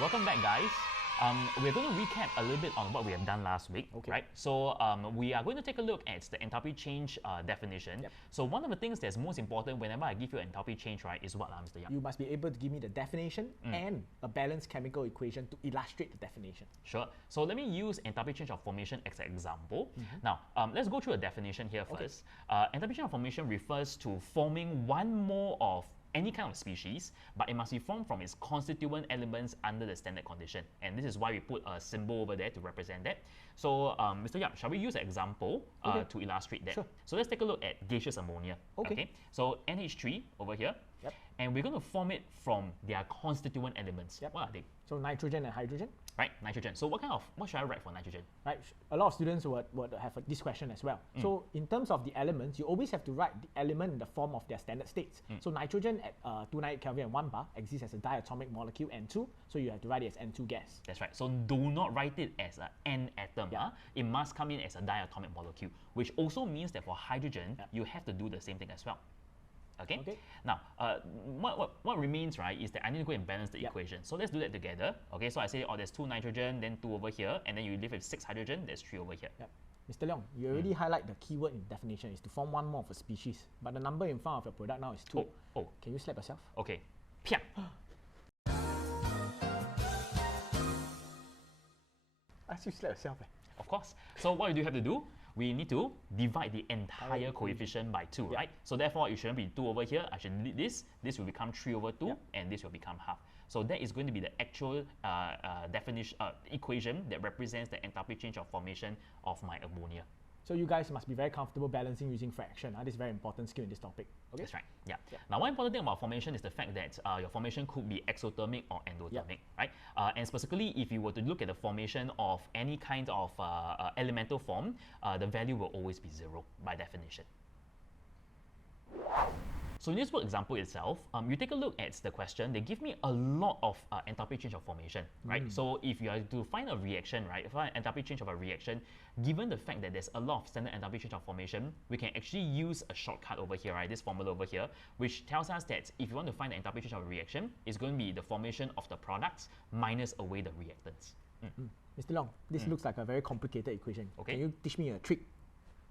Welcome back, guys. We're going to recap a little bit on what we have done last week, right? So we are going to take a look at the enthalpy change definition. Yep. So one of the things that's most important whenever I give you enthalpy change, right, is what, Mr. Yap? You must be able to give me the definition and a balanced chemical equation to illustrate the definition. Sure. So let me use enthalpy change of formation as an example. Now, let's go through a definition here first. Enthalpy change of formation refers to forming one mole of any kind of species, but it must be formed from its constituent elements under the standard condition. And this is why we put a symbol over there to represent that. So, Mr. Yap, shall we use an example to illustrate that? Sure. So let's take a look at gaseous ammonia. Okay. So NH3 over here. Yep. And we're going to form it from their constituent elements. Yep. What are they? So nitrogen and hydrogen. Right, nitrogen. So what should I write for nitrogen? Right. A lot of students would have this question as well. So in terms of the elements, you always have to write the element in the form of their standard states. So nitrogen at 298 Kelvin and 1 bar exists as a diatomic molecule N2. So you have to write it as N2 gas. That's right. So do not write it as an N atom. Yeah. It must come in as a diatomic molecule, which also means that for hydrogen, you have to do the same thing as well. Okay? Now, what remains, right, is that I need to go and balance the equation. So let's do that together. Okay, so I say, there's 2 nitrogen, then 2 over here, and then you leave with 6 hydrogen, there's 3 over here. Yep. Mr. Leong, you already highlight the keyword in definition is to form one more of a species, but the number in front of your product now is 2. Oh. Can you slap yourself? Okay. Pia. Ask you slap yourself. Of course. So what do you have to do? We need to divide the entire coefficient by 2, right? So therefore, it shouldn't be 2 over here. I should delete this. This will become 3 over 2, and this will become half. So that is going to be the actual equation that represents the enthalpy change of formation of my ammonia. So you guys must be very comfortable balancing using fraction. This is very important skill in this topic. Okay? That's right. Yeah. Now, one important thing about formation is the fact that your formation could be exothermic or endothermic, right? And specifically, if you were to look at the formation of any kind of elemental form, the value will always be 0 by definition. So in this work example itself, you take a look at the question, they give me a lot of enthalpy change of formation, right? So if you are to find a reaction, right, find an enthalpy change of a reaction, given the fact that there's a lot of standard enthalpy change of formation, we can actually use a shortcut over here, right, this formula over here, which tells us that if you want to find the enthalpy change of a reaction, it's going to be the formation of the products minus away the reactants. Mr. Long, this looks like a very complicated equation. Okay. Can you teach me a trick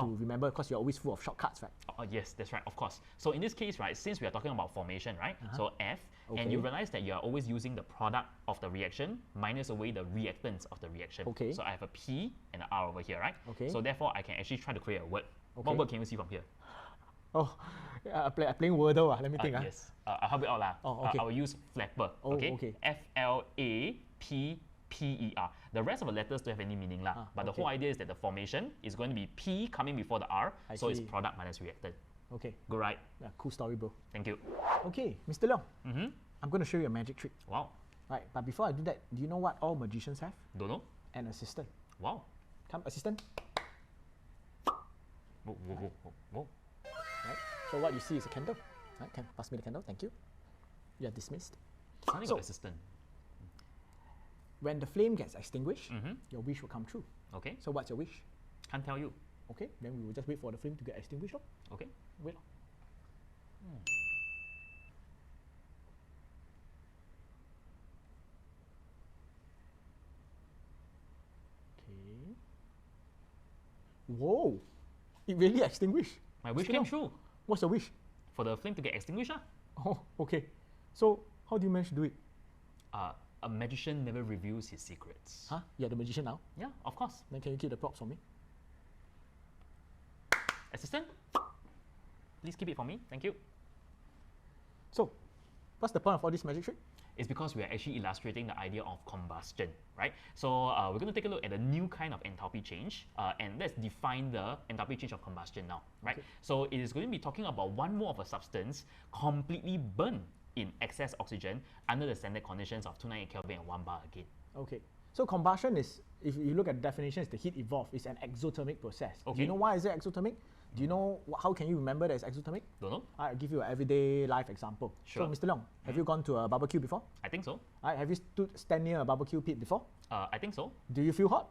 to remember, because you're always full of shortcuts, right? Yes, that's right, of course. So in this case, right, since we are talking about formation, right, so F, and you realize that you are always using the product of the reaction minus away the reactants of the reaction. Okay. So I have a P and an R over here, right? Okay. So therefore, I can actually try to create a word. What word can you see from here? Oh, playing Wordle. Let me think. Yes. I'll help it out. I will use flapper. Okay. F-L-A-P-P-E-R. The rest of the letters don't have any meaning, but the whole idea is that the formation is going to be P coming before the R, so it's product minus reactant. Okay. Good, right? Yeah, cool story, bro. Thank you. Okay, Mr. Leong. I'm going to show you a magic trick. Wow. Right, but before I do that, do you know what all magicians have? Don't know? An assistant. Wow. Come, assistant. Whoa. Right. So what you see is a candle. Right, can pass me the candle, thank you. You are dismissed. Something of assistant. When the flame gets extinguished, your wish will come true. Okay. So what's your wish? Can't tell you. Okay, then we will just wait for the flame to get extinguished. Okay. Wait. Okay. Whoa! It really extinguished. My wish came true. What's your wish? For the flame to get extinguished. Oh, okay. So how do you manage to do it? A magician never reveals his secrets. Huh? You're the magician now? Yeah, of course. Then can you keep the props for me? Assistant, please keep it for me. Thank you. So, what's the point of all this magic trick? It's because we are actually illustrating the idea of combustion, right? So we're going to take a look at a new kind of enthalpy change, and let's define the enthalpy change of combustion now, right? So it is going to be talking about one mole of a substance completely burned in excess oxygen under the standard conditions of 298 Kelvin and 1 bar again. Okay. So combustion is, if you look at the definition, it's the heat evolved. It's an exothermic process. Okay. Do you know why is it exothermic? Do you know how can you remember that it's exothermic? Don't know. I'll give you an everyday life example. Sure. So, Mr. Leong, have you gone to a barbecue before? I think so. Have you stand near a barbecue pit before? I think so. Do you feel hot?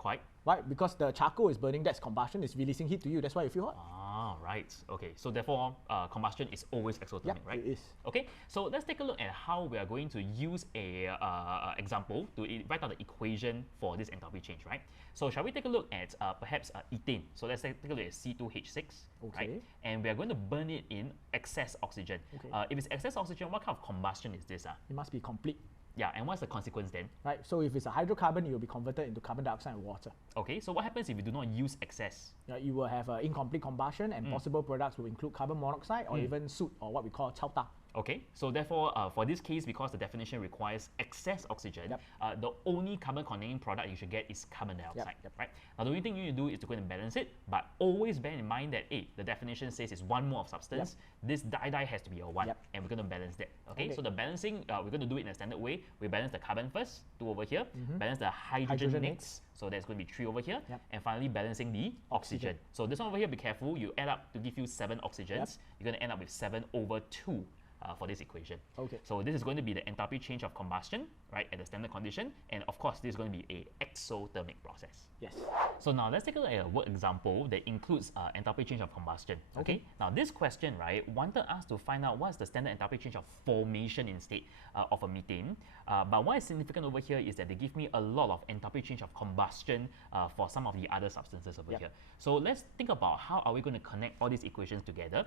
Quite. Right? Because the charcoal is burning, that's combustion, it's releasing heat to you, that's why you feel hot. Ah, right. Okay, so therefore, combustion is always exothermic, right? It is. Okay, so let's take a look at how we are going to use a example to write out the equation for this enthalpy change, right? So shall we take a look at perhaps ethane? So let's take a look at C2H6, right? And we are going to burn it in excess oxygen. If it's excess oxygen, what kind of combustion is this? It must be complete. Yeah, and what's the consequence then? Right, so if it's a hydrocarbon, it will be converted into carbon dioxide and water. Okay, so what happens if you do not use excess? You will have incomplete combustion, and possible products will include carbon monoxide or even soot, or what we call chao ta. Okay, so therefore, for this case, because the definition requires excess oxygen, the only carbon-containing product you should get is carbon dioxide, right? Now, the only thing you need to do is to go and balance it, but always bear in mind that, the definition says it's 1 mole of substance. This di has to be a 1, and we're going to balance that, okay? So the balancing, we're going to do it in a standard way. We balance the carbon first, 2 over here, balance the hydrogen next, so there's going to be 3 over here, and finally balancing the oxygen. So this one over here, be careful, you add up to give you 7 oxygens, you're going to end up with 7 over 2. For this equation. So this is going to be the enthalpy change of combustion, right, at the standard condition, and of course this is going to be a exothermic process. Yes. So now let's take a look at a work example that includes enthalpy change of combustion. Okay. Now this question, right, wanted us to find out what's the standard enthalpy change of formation instead of a methane. But what is significant over here is that they give me a lot of enthalpy change of combustion for some of the other substances over here. So let's think about how are we going to connect all these equations together.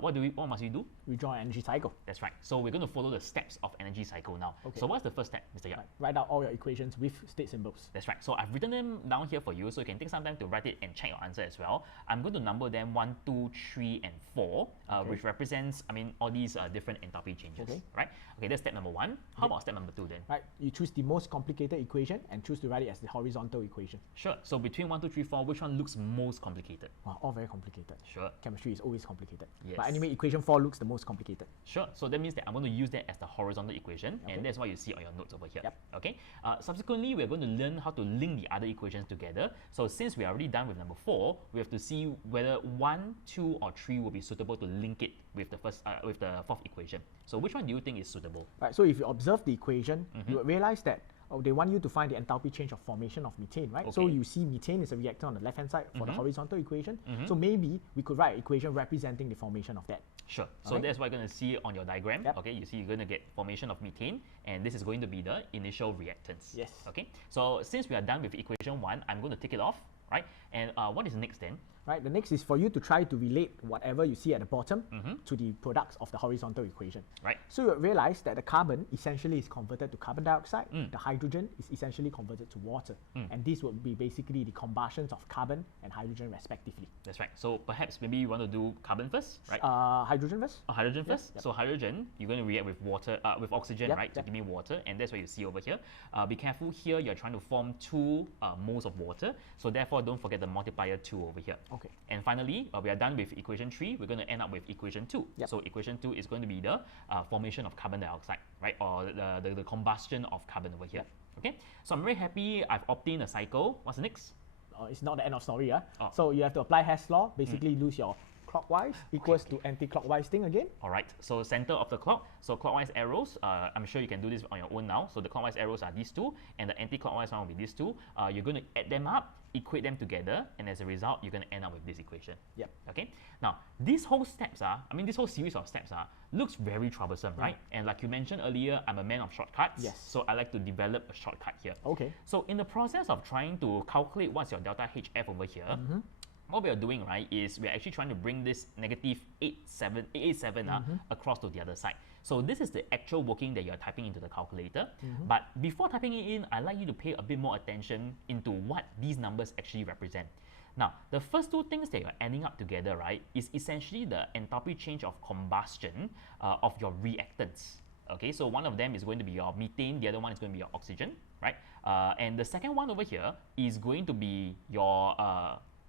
What must we do? We draw an energy cycle. That's right. So we're going to follow the steps of energy cycle now. So what's the first step, Mr. Yap? Write out all your equations with state symbols. That's right. So I've written them down here for you, so you can take some time to write it and check your answer as well. I'm going to number them 1, 2, 3, and 4, which represents, all these different enthalpy changes. Right? Okay, that's step number 1. How about step number 2 then? Right. You choose the most complicated equation and choose to write it as the horizontal equation. Sure. So between 1, 2, 3, 4, which one looks most complicated? Wow, all very complicated. Sure. Chemistry is always complicated. Yes. But anyway, equation 4 looks the most complicated. Sure. So that means that I'm going to use that as the horizontal equation, and that's what you see on your notes over here. Okay. Subsequently, we're going to learn how to link the other equations together. So since we are already done with number 4, we have to see whether 1, 2, or 3 will be suitable to link it with the fourth equation. So which one do you think is suitable? Right. So if you observe the equation, you will realize that they want you to find the enthalpy change of formation of methane, right? So you see methane is a reactant on the left-hand side for the horizontal equation. So maybe we could write an equation representing the formation of that. Sure. So that's what you're going to see on your diagram. Okay, you see you're going to get formation of methane, and this is going to be the initial reactants. Yes. Okay. So since we are done with equation 1, I'm going to take it off, right? And what is next then? Right. The next is for you to try to relate whatever you see at the bottom to the products of the horizontal equation. Right. So you realize that the carbon essentially is converted to carbon dioxide. The hydrogen is essentially converted to water. And this would be basically the combustions of carbon and hydrogen respectively. That's right. So perhaps maybe you want to do carbon first, right? Hydrogen first. Oh, hydrogen first. So hydrogen, you're going to react with water, with oxygen, right? To give me water, and that's what you see over here. Be careful here. You're trying to form 2 moles of water. So therefore, don't forget the multiplier 2 over here. Okay. And finally, we are done with equation 3. We're going to end up with equation 2. So equation 2 is going to be the formation of carbon dioxide, right? Or the combustion of carbon over here. Okay. So I'm very happy I've obtained a cycle. What's the next? It's not the end of story. So you have to apply Hess law. Basically, lose your clockwise equals to anti-clockwise thing again. All right. So center of the clock. So clockwise arrows. I'm sure you can do this on your own now. So the clockwise arrows are these 2, and the anti-clockwise one will be these 2. You're going to add them up, equate them together, and as a result, you're going to end up with this equation. Okay. Now, these whole steps this whole series of steps looks very troublesome, right? And like you mentioned earlier, I'm a man of shortcuts. So I like to develop a shortcut here. Okay. So in the process of trying to calculate what's your delta HF over here, what we are doing, right, is we're actually trying to bring this negative 887 across to the other side. So this is the actual working that you're typing into the calculator. But before typing it in, I'd like you to pay a bit more attention into what these numbers actually represent. Now, the first 2 things that you're adding up together, right, is essentially the enthalpy change of combustion of your reactants. Okay, so one of them is going to be your methane, the other one is going to be your oxygen, right? And the second one over here is going to be your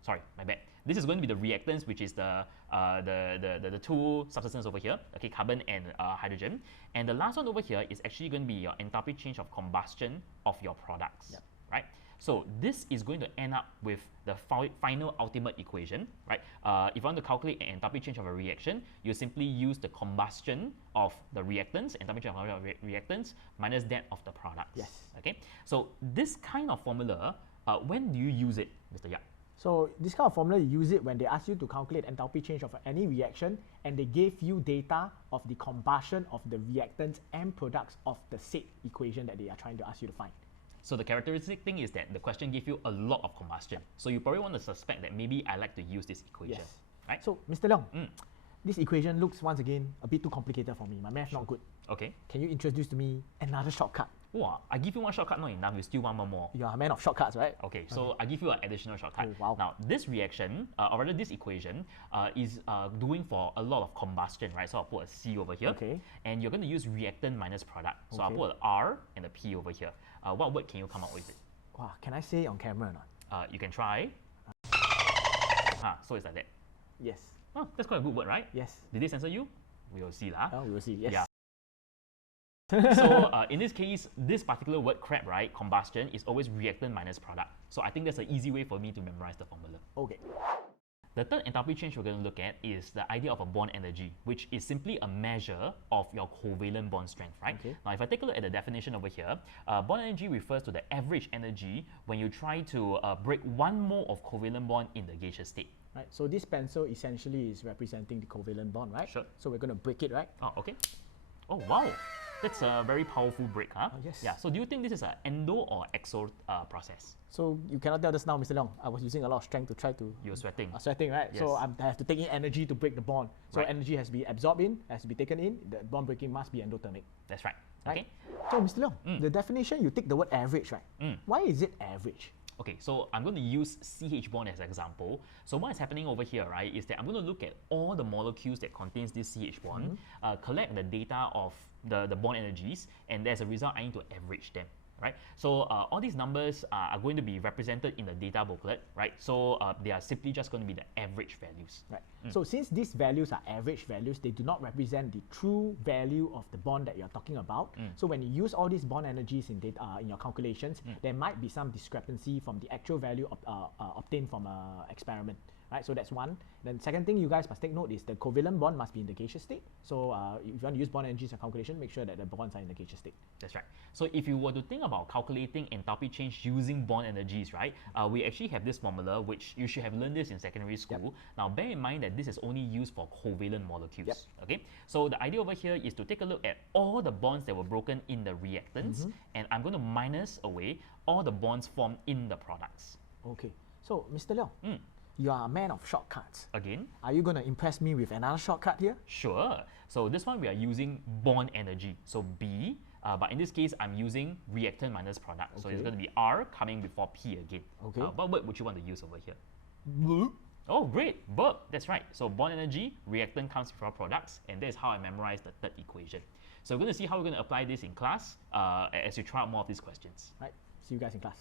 sorry, my bad. This is going to be the reactants, which is the 2 substances over here, okay, carbon and hydrogen. And the last one over here is actually going to be your enthalpy change of combustion of your products, right? So this is going to end up with the final ultimate equation, right? If you want to calculate an enthalpy change of a reaction, you simply use the combustion of the reactants, enthalpy change of reactants, minus that of the products. Okay? So this kind of formula When do you use it, Mr. Yap? So this kind of formula, you use it when they ask you to calculate enthalpy change of any reaction and they gave you data of the combustion of the reactants and products of the said equation that they are trying to ask you to find. So the characteristic thing is that the question gave you a lot of combustion. So you probably want to suspect that maybe I like to use this equation. Yes. Right? So Mr. Leong, this equation looks once again a bit too complicated for me. My math not good. Okay. Can you introduce to me another shortcut? Wow, I give you one shortcut, not enough, you still want one more. You are a man of shortcuts, right? Okay, so I give you an additional shortcut. Oh, wow. Now, this reaction, or rather this equation, is doing for a lot of combustion, right? So I'll put a C over here. Okay. And you're going to use reactant minus product. So I'll Okay. put an R and a P over here. What word can you come up with it? Wow, can I say it on camera or not? You can try. So it's like that. Yes. Oh, that's quite a good word, right? Yes. Did they censor you? We will see lah. Oh, we will see. Yes. Yeah. So in this case, this particular word crap, right, combustion, is always reactant minus product. So I think that's an easy way for me to memorize the formula. Okay. The third enthalpy change we're going to look at is the idea of a bond energy, which is simply a measure of your covalent bond strength, right? Okay. Now, if I take a look at the definition over here, bond energy refers to the average energy when you try to break one mole of covalent bond in the gaseous state. Right. So this pencil essentially is representing the covalent bond, right? Sure. So we're going to break it, right? Oh, okay. Oh, wow. That's a very powerful break, huh? Oh, yes. Yeah, so do you think this is an endo or exo process? So you cannot tell us now, Mr. Leong. I was using a lot of strength to try to... You're sweating. Sweating, right? Yes. So I have to take in energy to break the bond. So Right. energy has to be absorbed in, has to be taken in. The bond breaking must be endothermic. That's right. Right? Okay. So Mr. Leong, the definition, you take the word average, right? Why is it average? Okay, so I'm going to use CH bond as an example. So what is happening over here, right, is that I'm going to look at all the molecules that contains this CH bond, collect the data of the bond energies, and as a result, I need to average them, right? So all these numbers are going to be represented in the data booklet, right? So they are simply just going to be the average values. Right. So since these values are average values, they do not represent the true value of the bond that you're talking about. So when you use all these bond energies in data in your calculations, there might be some discrepancy from the actual value obtained from an experiment. Right, so that's one. Then second thing you guys must take note is the covalent bond must be in the gaseous state. So if you want to use bond energies in calculation, make sure that the bonds are in the gaseous state. That's right. So if you were to think about calculating enthalpy change using bond energies, right, we actually have this formula, which you should have learned this in secondary school. Now bear in mind that this is only used for covalent molecules. Okay. So the idea over here is to take a look at all the bonds that were broken in the reactants, and I'm going to minus away all the bonds formed in the products. Okay. So Mr. Leong, you are a man of shortcuts. Again? Are you going to impress me with another shortcut here? Sure. So this one we are using bond energy. So B, but in this case I'm using reactant minus product. So it's going to be R coming before P again. Okay. What word would you want to use over here? Blue. Oh, great. Verb. That's right. So bond energy, reactant comes before products, and that is how I memorize the third equation. So we're going to see how we're going to apply this in class as you try out more of these questions. Right. See you guys in class.